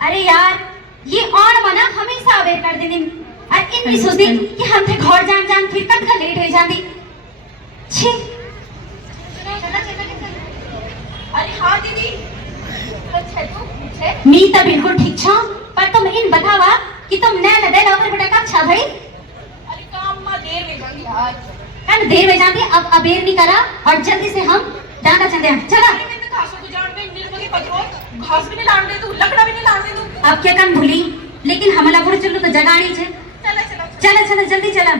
अरे यार ये और मना हमेशा अवेयर कर देने और इन नहीं सोचती कि हम थे घर जान जान फिर कब का लेट हो जाती छी। अरे हाँ दीदी अच्छा तो पूछे मी तो बिल्कुल ठीक छो पर तुम इन बतावा कि तुम नए नए नौकर बेटा कब छा भाई। अरे काम में देर में जाऊंगी यार कल देर में जाती अब अबेर नहीं करा और जल्दी से हम जाना चाहते हैं चला। अरे मैं तो घासों को जान में निर्मल की पत्रों घास भी नहीं लाने दे तू लकड़ा भी नहीं लाने दे अब क्या कन भूली लेकिन हमला पूरे चलो तो जगाड़ी छे चला चला चला चला जल्दी चला।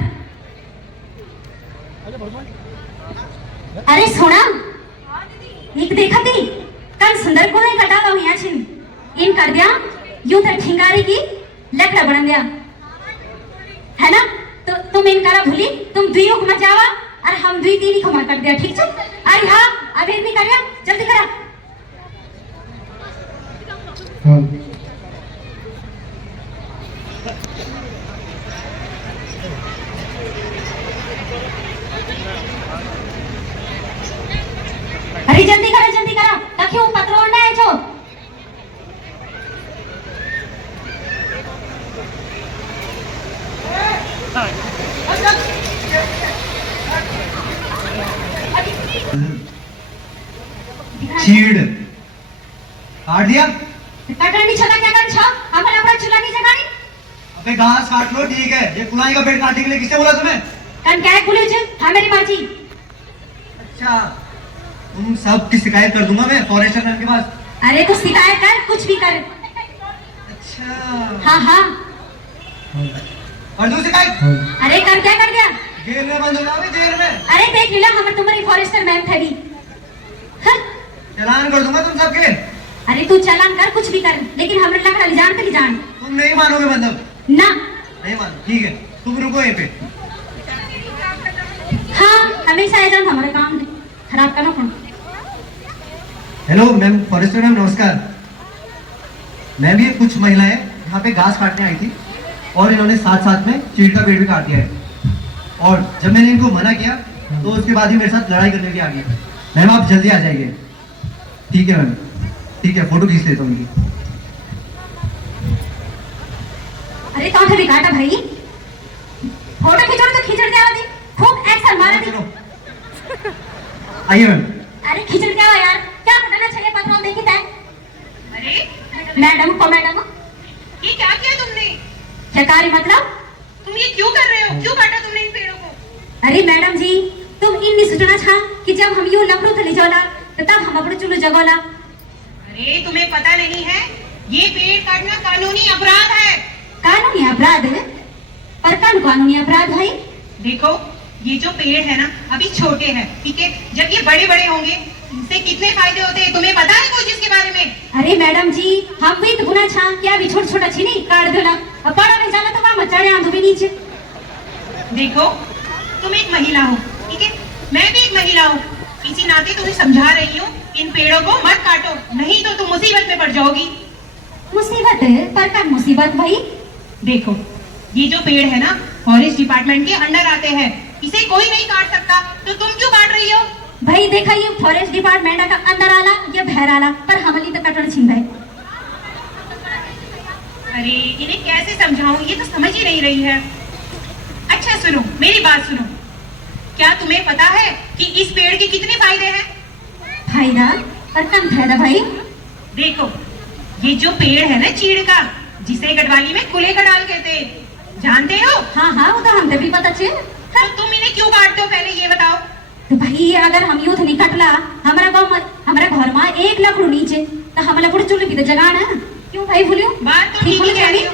अरे सोना हाँ दीदी एक देखा थी कल सुंदर को नहीं कटा लो यहाँ छिन इन कर दिया यूं तो ठिंगारी की लकड़ा बना दिया है ना तो तुम इन करा भूली तुम दुइयों को मचावा और हम दुई तीन को कर दिया ठीक है। अरे हाँ अब नहीं कर जल्दी करा। अरे जल्दी करा ताकि वो पत्रों ना है जो चीड़ काट दिया। कटनी छला क्या कर छा हमारा अपना चुला नहीं जगानी अबे घास काट लो ठीक है ये कुलाई का पेड़ काटने के लिए किसने बोला तुम्हें? कन क्या बोले छे हां मेरी मर्जी। अच्छा तुम सब की शिकायत कर दूंगा मैं फॉरेस्टर मैम के पास। अरे तो शिकायत कर कुछ भी कर। अच्छा हाँ और दूसरी शिकायत अरे कर क्या कर दिया जेल में बंद हो जाओगे जेल में। अरे देख लिया हम तुम्हारी फॉरेस्टर मैम थे भी हाँ? चालान कर दूंगा तुम सबके। अरे तू चालान कर कुछ भी कर लेकिन हमने लकड़ा ले जान के ले जान तुम नहीं मानोगे मतलब ना। नहीं मानो ठीक है तुम रुको यहीं पे। हाँ हमेशा आ जाओ हमारा काम खराब करना phone. Hello ma'am forester ma'am नमस्कार। मैम ये कुछ महिलाएं यहाँ पे घास काटने आई थी और इन्होंने साथ साथ में चीड़ का पेड़ भी काट दिया है और जब मैंने इनको मना किया तो उसके बाद ही मेरे साथ लड़ाई करने के लिए आ गई। मैम आप जल्दी आ जाइए। ठीक है मैम ठीक है फोटो खींच लेता हूँ इनकी। अरे कौन भी काटा भाई फोटो खिंचोड़ तो खिंचड़ दिया दे खूब एक्शन मारा दी। आइए मैम। अरे खिंचड़ क्या यार क्या बताना चाहिए पत्रों देखी था। अरे मैडम को मैडम ये क्या किया तुमने क्या कार्य मतलब तुम ये क्यों कर रहे हो क्यों काटा तुमने इन पेड़ों को? अरे मैडम जी तुम इन नहीं सोचना था कि जब हम यूं लकड़ों तो ले जाओला तो तब हम अपने चुलो जगोला। अरे तुम्हें पता नहीं है ये पेड़ काटना कानूनी अपराध है। कानूनी अपराध पर कौन कानूनी अपराध भाई। देखो ये जो पेड़ है ना अभी छोटे हैं ठीक है जब ये बड़े बड़े होंगे इनसे कितने फायदे होते हैं तुम्हें पता है कुछ इसके बारे में? अरे मैडम जी हम भी तो गुना छा क्या भी छोटा छोटा छी नहीं काट देला अब बड़ा नहीं जाला तो वहां चढ़े आंधू भी नीचे। देखो तुम एक महिला हो ठीक है मैं भी एक महिला हूँ इसी नाते तुम्हें समझा रही हूँ इन पेड़ों को मत काटो नहीं तो तुम मुसीबत में पड़ जाओगी। मुसीबत पर का मुसीबत भाई। देखो ये जो पेड़ है ना फॉरेस्ट डिपार्टमेंट के अंडर आते हैं इसे कोई नहीं काट सकता तो तुम क्यों काट रही हो? भाई देखा ये फॉरेस्ट डिपार्टमेंट का अंदर आला या बाहर आला पर हमली तो कटड़ छिन भाई। अरे इन्हें कैसे समझाऊं ये तो समझ ही नहीं रही है। अच्छा सुनो मेरी बात सुनो क्या तुम्हें पता है कि इस पेड़ के कितने फायदे हैं? फायदा पर कम फायदा भाई। देखो ये जो पेड़ है ना चीड़ का जिसे गढ़वाली में कुले का डाल कहते हैं जानते हो? हाँ वो तो हमसे भी पता छे। तो तुम इन्हें क्यों काटते हो पहले ये बताओ। तो भाई अगर हम यूथ नहीं कटला हमारा गांव हमारा घर में एक लकड़ू नीचे तो हम लकड़ू चुल्ली भी तो जगा ना क्यों भाई भूलियो बात तो ठीक ही कह रही हो।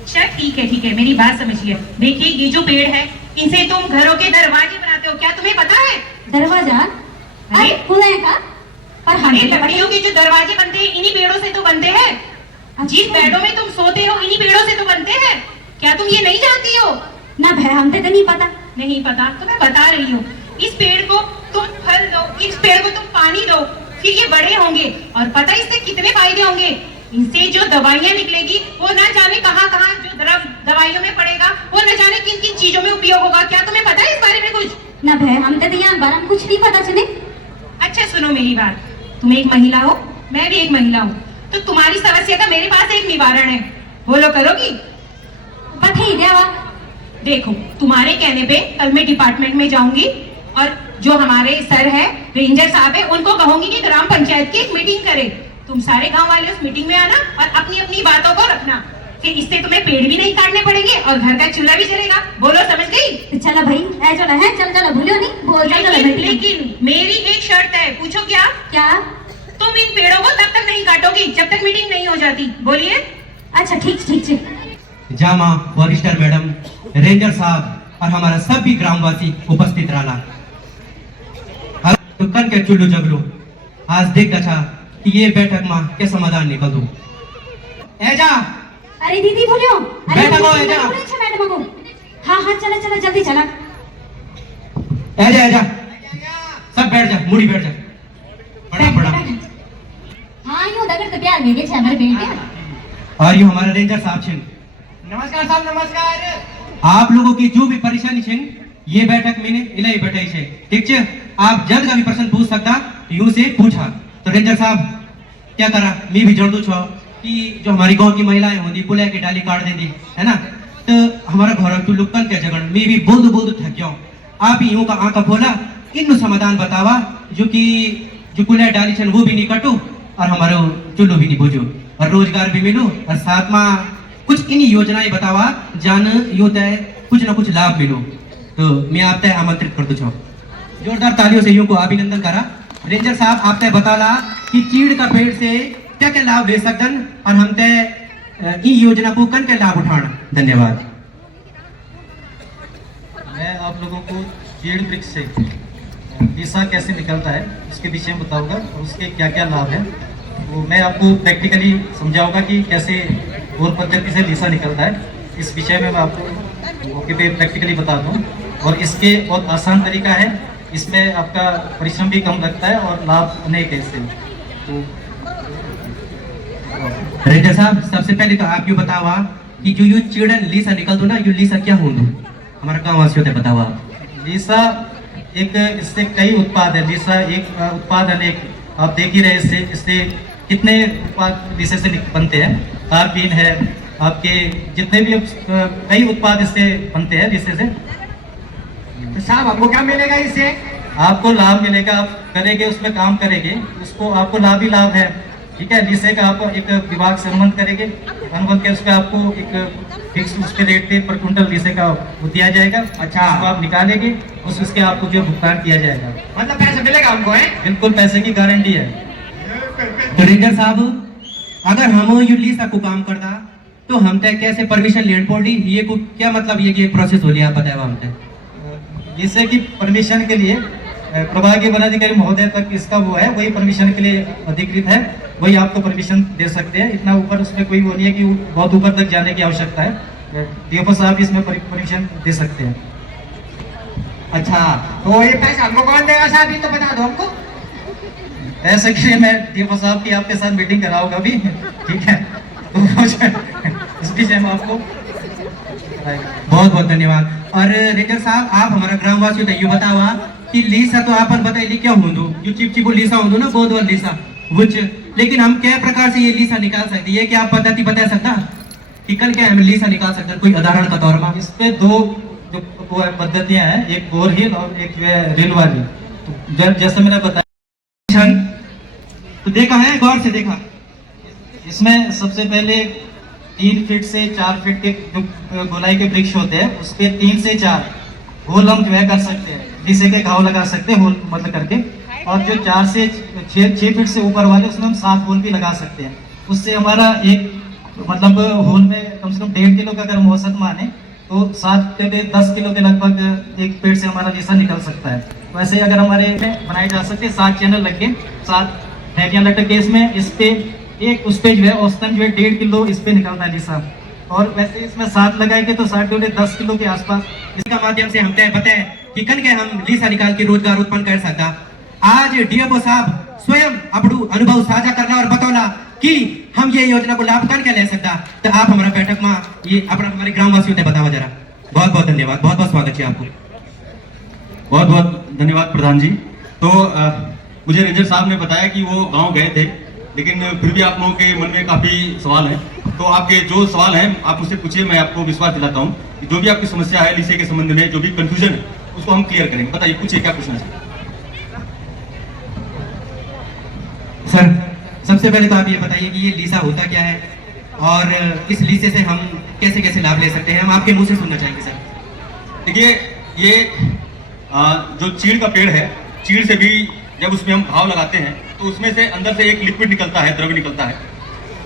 अच्छा ठीक है मेरी बात समझिए। देखिए ये जो पेड़ है इनसे तुम घरों के दरवाजे बनाते हो क्या तुम्हें पता है? दरवाजा अरे खुले का पर हम लकड़ियों के जो दरवाजे बनते हैं इन्हीं पेड़ों से तो बनते हैं। जिस बेडों में तुम सोते हो इन्हीं पेड़ों से तो बनते हैं। क्या तुम ये नहीं जानती हो? ना भाई हमसे तो नहीं पता। नहीं पता तो मैं बता रही हूँ इस पेड़ को तुम फल दो इस पेड़ को तुम पानी दो फिर ये बड़े होंगे और पता है इससे कितने फायदे होंगे। इनसे जो दवाइयाँ निकलेगी वो ना जाने कहाँ कहाँ जो दवाइयों में पड़ेगा वो न जाने किन किन चीजों में उपयोग होगा। क्या तुम्हें पता है इस बारे में कुछ? ना भाई हम तो यहाँ बारे में कुछ नहीं पता चले। अच्छा सुनो मेरी बात तुम एक महिला हो मैं भी एक महिला हूँ तो तुम्हारी समस्या का मेरे पास एक निवारण है। बोलो, करोगी? पथे द्यावा। देखो, तुम्हारे कहने पे कल मैं डिपार्टमेंट में जाऊंगी और जो हमारे सर है, रेंजर साहब है, उनको कहूंगी कि ग्राम पंचायत की एक मीटिंग करे। तुम सारे गांव वाले उस मीटिंग में आना और अपनी अपनी बातों को रखना। फिर इससे तुम्हें पेड़ भी नहीं काटने पड़ेंगे और घर का चूल्हा भी जलेगा। बोलो, समझ गई? तो चलो भाई, ऐ चलो है, चल चलो, भूलियो नहीं, बोल चल चलो लेकिन, बेटी। लेकिन मेरी एक शर्त है। पूछो क्या? क्या? तुम इन पेड़ों को तब तक नहीं काटोगी जब तक मीटिंग नहीं हो जाती। बोलिए। अच्छा ठीक ठीक ठीक। जामा वरिष्ठर मैडम, रेंजर साहब और हमारा सभी ग्रामवासी उपस्थित रहना। तो कल के चुल्लू जगलू आज देख गछा कि ये बैठक में के समाधान निकल दो। ऐजा अरे दीदी बोलियो। अरे बैठो, दीदी, ऐजा। बोले अच्छा मैडम को। हाँ हाँ, चला चला, जल्दी चला। ऐजा ऐजा सब बैठ जा, मुड़ी बैठ जा। बड़ा बड़ा। हाँ यूं दगड़ तो प्यार में छे मेरे बेटे। और यू हमारा रेंजर साहब छिन। नमस्कार साहब, नमस्कार। आप लोगों की जो भी परेशानी छिन ये बैठक में इलाई बैठाई छे, ठीक छे? आप जल्द का भी प्रश्न पूछ सकता, यूं से पूछा। तो रेंजर साहब क्या करा, मैं भी जड़ दू छो कि जो हमारी गांव की महिलाएं होती पुलिया की डाली काट देती है ना, तो हमारा घर टू लुक्कन के जगह मैं भी बोल थक गया। आप ही यूं का आंखा खोला, इन समाधान बतावा जो कि जो कुलिया डाली छन वो भी नहीं कटो और हमारो चुल्लू भी नहीं बुझो और रोजगार भी मिलो और साथ में कुछ इन योजनाएं बतावा जान यो तय कुछ ना कुछ लाभ मिलो। तो मैं आप तय आमंत्रित कर दू छो। जोरदार तालियों से यूं को अभिनंदन करा। रेंजर साहब आप तय बताला कि चीड़ का पेड़ से क्या क्या लाभ ले सकतन और हम तय ई योजना को कन के लाभ उठाना। धन्यवाद। मैं आप लोगों को चीड़ वृक्ष से लीसा कैसे निकलता है उसके विषय में बताऊंगा और उसके क्या क्या लाभ है। वो मैं आपको प्रैक्टिकली समझाऊंगा कि कैसे और पद्धति से लीसा निकलता है। इस विषय में मैं आपको मौके पे प्रैक्टिकली बता दूं और इसके बहुत आसान तरीका है। इसमें आपका परिश्रम भी कम लगता है और लाभ अनेक है इससे। तो रेंजर साहब सबसे पहले तो आप यूं बतावा कि जो यू चीड़न लीसा निकल दो ना, यू लीसा क्या होंदो हमारा गांव वासियों ते बतावा। लीसा एक, इससे कई उत्पाद है। लीसा एक उत्पाद अनेक, आप देख ही रहे इससे इससे कितने उत्पाद लीसे से बनते हैं। कारबीन है, आपके जितने भी कई उत्पाद इससे बनते हैं लीसे से। तो साहब हमको क्या मिलेगा इससे? आपको लाभ मिलेगा, आप करेंगे उसमें काम करेंगे उसको आपको लाभ ही लाभ है। ठीक है, लीसे का आप एक विभाग से अनुबंध करेंगे, अनुबंध के उस पर आपको एक फिक्स उस पे रेट पे पर क्विंटल लीसे का वो दिया जाएगा। अच्छा, उसको आप निकालेंगे, उसके आपको जो भुगतान किया जाएगा। मतलब पैसा मिलेगा हमको है? बिल्कुल पैसे की गारंटी है। तो रेंजर साहब अगर हम यू लीसा को काम करता तो हम तय कैसे परमिशन लेन पड़ी, ये को क्या मतलब ये प्रोसेस हो लिया आप बताया हम तय। जिससे कि परमिशन के लिए प्रभागीय वनाधिकारी महोदय तक इसका वो है, वही परमिशन के लिए अधिकृत है, वही आपको परमिशन दे सकते हैं। इतना ऊपर उसमें कोई वो नहीं है कि बहुत ऊपर तक जाने की आवश्यकता है। डीओपो साहब इसमें परमिशन दे सकते हैं। अच्छा, तो ये पैसा हमको कौन देगा साहब, ये तो बता दो हमको। ऐसे के लिए मैं डीओपो साहब की आपके साथ मीटिंग कराऊंगा अभी, ठीक है? तो इस विषय में आपको बहुत बहुत धन्यवाद। और रेंजर साहब आप हमारा ग्रामवासियों को ये बतावा कि लीसा तो आपन बताइए क्या होंदो, जो चिपचिपो लीसा होंदो ना, बहुत वाला लीसा वुच, लेकिन हम क्या प्रकार से ये लीसा निकाल सकते हैं, क्या आप पद्धति बता सकता कि कल क्या हम लीसा निकाल सकते हैं कोई उदाहरण का तौर पर? इस पे दो जो वो पद्धतियां हैं, एक बोर हिल और एक जो है रिल वाली। तो जैसे मैंने बताया, तो देखा है, गौर से देखा। इसमें सबसे पहले 3 फीट से 4 फीट के जो गोलाई के वृक्ष होते हैं उस पे 3 से 4 होल हम जो है कर सकते हैं, लीसे के घाव लगा सकते हैं होल मतलब करके। और जो 4 से 6 फीट से ऊपर वाले उसमें हम 7 होल भी लगा सकते हैं। उससे हमारा एक मतलब होल में कम से कम 1.5 किलो का अगर हम औसत माने तो 7 से 10 किलो के लगभग एक पेड़ से हमारा लीसा निकल सकता है। वैसे अगर हमारे बनाए जा सकते 7 चैनल लग के 7 डैटियां लटक के इसमें इस पे एक उस पे जो है औसतन जो है 1.5 किलो इस पे निकलता है लीसा। और वैसे इसमें 7 लगाएंगे तो 7 डोले 10 किलो के आसपास। इसका माध्यम से हम तय बताए कि कन के हम लीसा निकाल के रोजगार उत्पन्न कर सकता। आज डीएफओ साहब स्वयं अपना अनुभव साझा करना और बतौला कि हम ये योजना को लाभ कन के ले सकता। तो आप हमारा बैठक में ये अपना हमारे ग्रामवासियों को बताओ जरा। बहुत बहुत धन्यवाद, बहुत बहुत स्वागत है आपको। बहुत बहुत धन्यवाद प्रधान जी। तो मुझे रेंजर साहब ने बताया कि वो गांव गए थे लेकिन फिर भी आप लोगों के मन में काफी सवाल हैं। तो आपके जो सवाल हैं आप मुझसे पूछिए, मैं आपको विश्वास दिलाता हूँ कि जो भी आपकी समस्या है लीसे के संबंध में, जो भी कंफ्यूजन है उसको हम क्लियर करेंगे। बताइए, पूछिए क्या पूछना चाहिए। सर, सबसे पहले तो आप ये बताइए कि ये लीसा होता क्या है और इस लीसे से हम कैसे कैसे लाभ ले सकते हैं, हम आपके मुंह से सुनना चाहेंगे सर। देखिए, ये जो चीड़ का पेड़ है, चीड़ से भी जब उसमें हम घाव लगाते हैं तो उसमें से अंदर से एक लिक्विड निकलता है, द्रव्य निकलता है।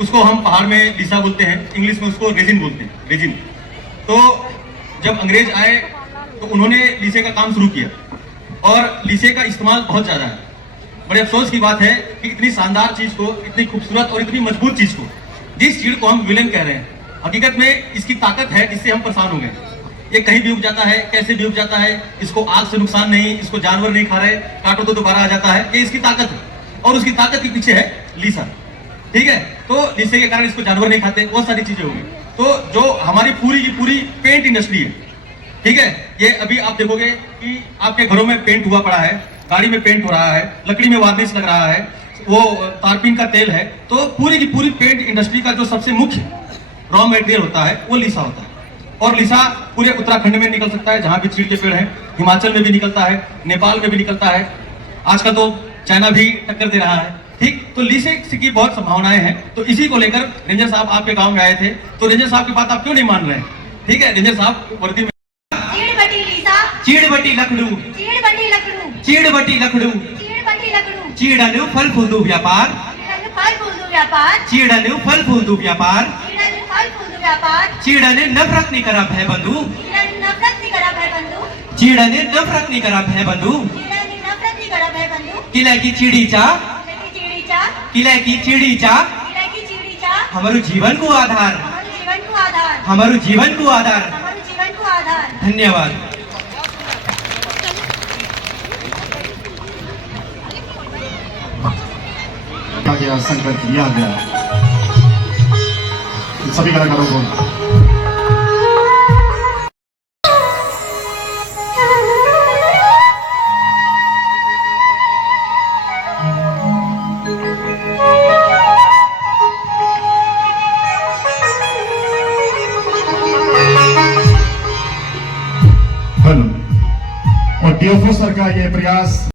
उसको हम पहाड़ में लीसा बोलते हैं, इंग्लिश में उसको रेजिन बोलते हैं, रेजिन। तो जब अंग्रेज आए तो उन्होंने लीसे का काम शुरू किया और लीसे का इस्तेमाल बहुत ज़्यादा है। बड़े अफसोस की बात है कि इतनी शानदार चीज़ को, इतनी खूबसूरत और इतनी मजबूत चीज़ को, जिस चीड़ को हम विलेन कह रहे हैं, हकीकत में इसकी ताकत है जिससे हम परेशान हो गए। ये कहीं भी उग जाता है, कैसे भी उग जाता है, इसको आग से नुकसान नहीं, इसको जानवर नहीं खा रहे, काटो तो दोबारा आ जाता है। ये इसकी ताकत है और उसकी ताकत के पीछे है लीसा। ठीक है, तो लीसे के कारण इसको जानवर नहीं खाते, बहुत सारी चीजें होंगी। तो जो हमारी पूरी की पूरी पेंट इंडस्ट्री है, ठीक है, ये अभी आप देखोगे कि आपके घरों में पेंट हुआ पड़ा है, गाड़ी में पेंट हो रहा है, लकड़ी में वार्निश लग रहा है, वो तारपीन का तेल है। तो पूरी की पूरी पेंट इंडस्ट्री का जो सबसे मुख्य रॉ मटेरियल होता है वो लीसा होता है। और लीसा पूरे उत्तराखंड में निकल सकता है जहां भी चीड़ के पेड़ हैं, हिमाचल में भी निकलता है, नेपाल में भी निकलता है, आजकल तो चाइना भी टक्कर दे रहा है। ठीक, तो लीसे की बहुत संभावनाएं हैं। तो इसी को लेकर रेंजर साहब आपके गांव में आए थे। तो रेंजर साहब की बात आप क्यों नहीं मान रहे हैं? ठीक है, रेंजर साहब वर्दी में चीड़बटी लीसा, चीड़बटी लकड़ू, चीड़बटी लकड़ू, चीड़बटी लकड़ू, चीड़बटी लकड़ू, चीड़नु फल फूलदू व्यापार, चीड़नु फल फूलदू व्यापार, चीड़नु फल फूलदू व्यापार, चीड़नु फल फूलदू व्यापार, चीड़ने नफरत नहीं करा भय बंधु, चीड़नु नफरत नहीं करा भय बंधु, चीड़ने नफरत नहीं करा भय बंधु, चीड़नु नफरत नहीं करा भय बंधु, किले की चिड़ी चा, चिड़ी चा, किले की चिड़ी चा, किले की चिड़ी चा, हमारू जीवन को आधार, हमारे जीवन को आधार, हमारू जीवन को आधार। हमारे जीवन को आधार। धन्यवाद। गया संकल्प लिया गया सभी कलाकारों को। हेलो, और डीएफओ सर का ये प्रयास